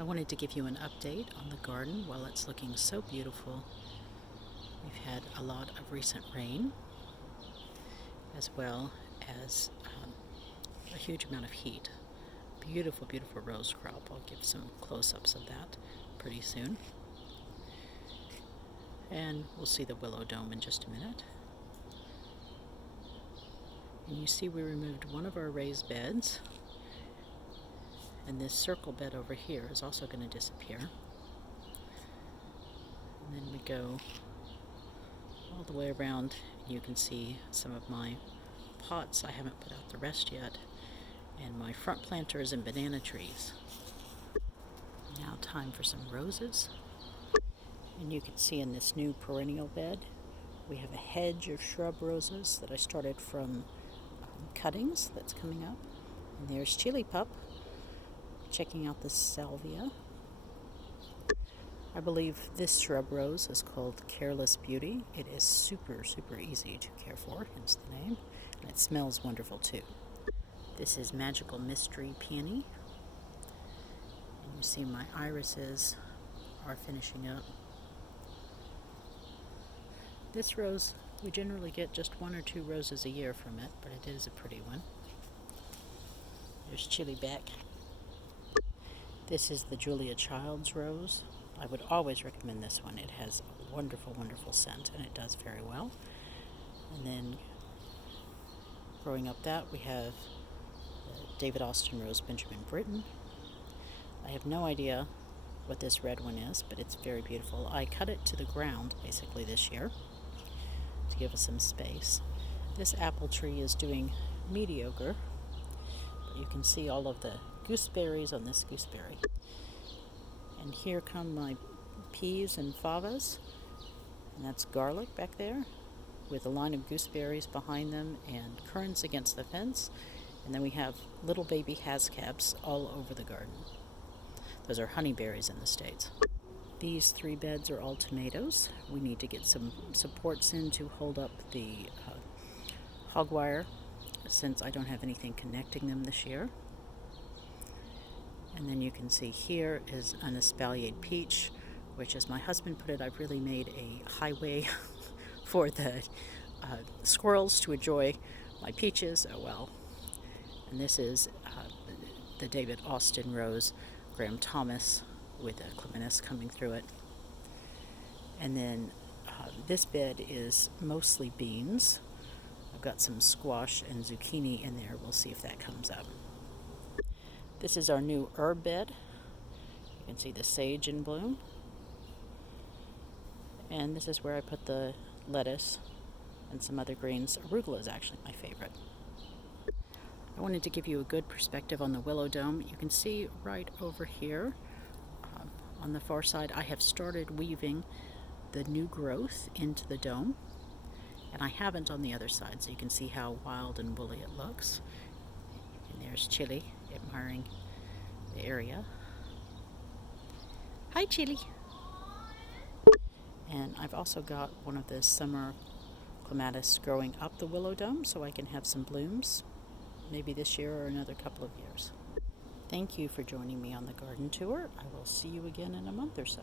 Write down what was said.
I wanted to give you an update on the garden while it's looking so beautiful. We've had a lot of recent rain, as well as a huge amount of heat. Beautiful, beautiful rose crop. I'll give some close-ups of that pretty soon. And we'll see the willow dome in just a minute. And you see we removed one of our raised beds. And this circle bed over here is also going to disappear. And then we go all the way around. You can see some of my pots. I haven't put out the rest yet. And my front planters and banana trees. Now time for some roses. And you can see in this new perennial bed, we have a hedge of shrub roses that I started from cuttings that's coming up. And there's Chili Pup checking out the salvia. I believe this shrub rose is called Careless Beauty. It is super, super easy to care for, hence the name. And it smells wonderful too. This is Magical Mystery Peony. And you see my irises are finishing up. This rose, we generally get just 1 or 2 roses a year from it, but it is a pretty one. There's Chili Beck. This is the Julia Child's rose. I would always recommend this one. It has a wonderful, wonderful scent, and it does very well. And then growing up that, we have the David Austin Rose Benjamin Britten. I have no idea what this red one is, but it's very beautiful. I cut it to the ground, basically, this year to give us some space. This apple tree is doing mediocre, but you can see all of the gooseberries on this gooseberry. And here come my peas and favas, and that's garlic back there with a line of gooseberries behind them and currants against the fence. And then we have little baby hascaps all over the garden. Those are honeyberries in the States. These 3 beds are all tomatoes. We need to get some supports in to hold up the hog wire, since I don't have anything connecting them this year. And then you can see here is an espaliered peach, which, as my husband put it, I've really made a highway for the squirrels to enjoy my peaches. Oh well. And this is the David Austin Rose Graham Thomas with a clematis coming through it. And then this bed is mostly beans. I've got some squash and zucchini in there. We'll see if that comes up. This is our new herb bed. You can see the sage in bloom. And this is where I put the lettuce and some other greens. Arugula is actually my favorite. I wanted to give you a good perspective on the willow dome. You can see right over here on the far side, I have started weaving the new growth into the dome. And I haven't on the other side, so you can see how wild and woolly it looks. And there's Chili admiring the area. Hi, Chili. And I've also got one of the summer clematis growing up the willow dome, so I can have some blooms, maybe this year or another couple of years. Thank you for joining me on the garden tour. I will see you again in a month or so.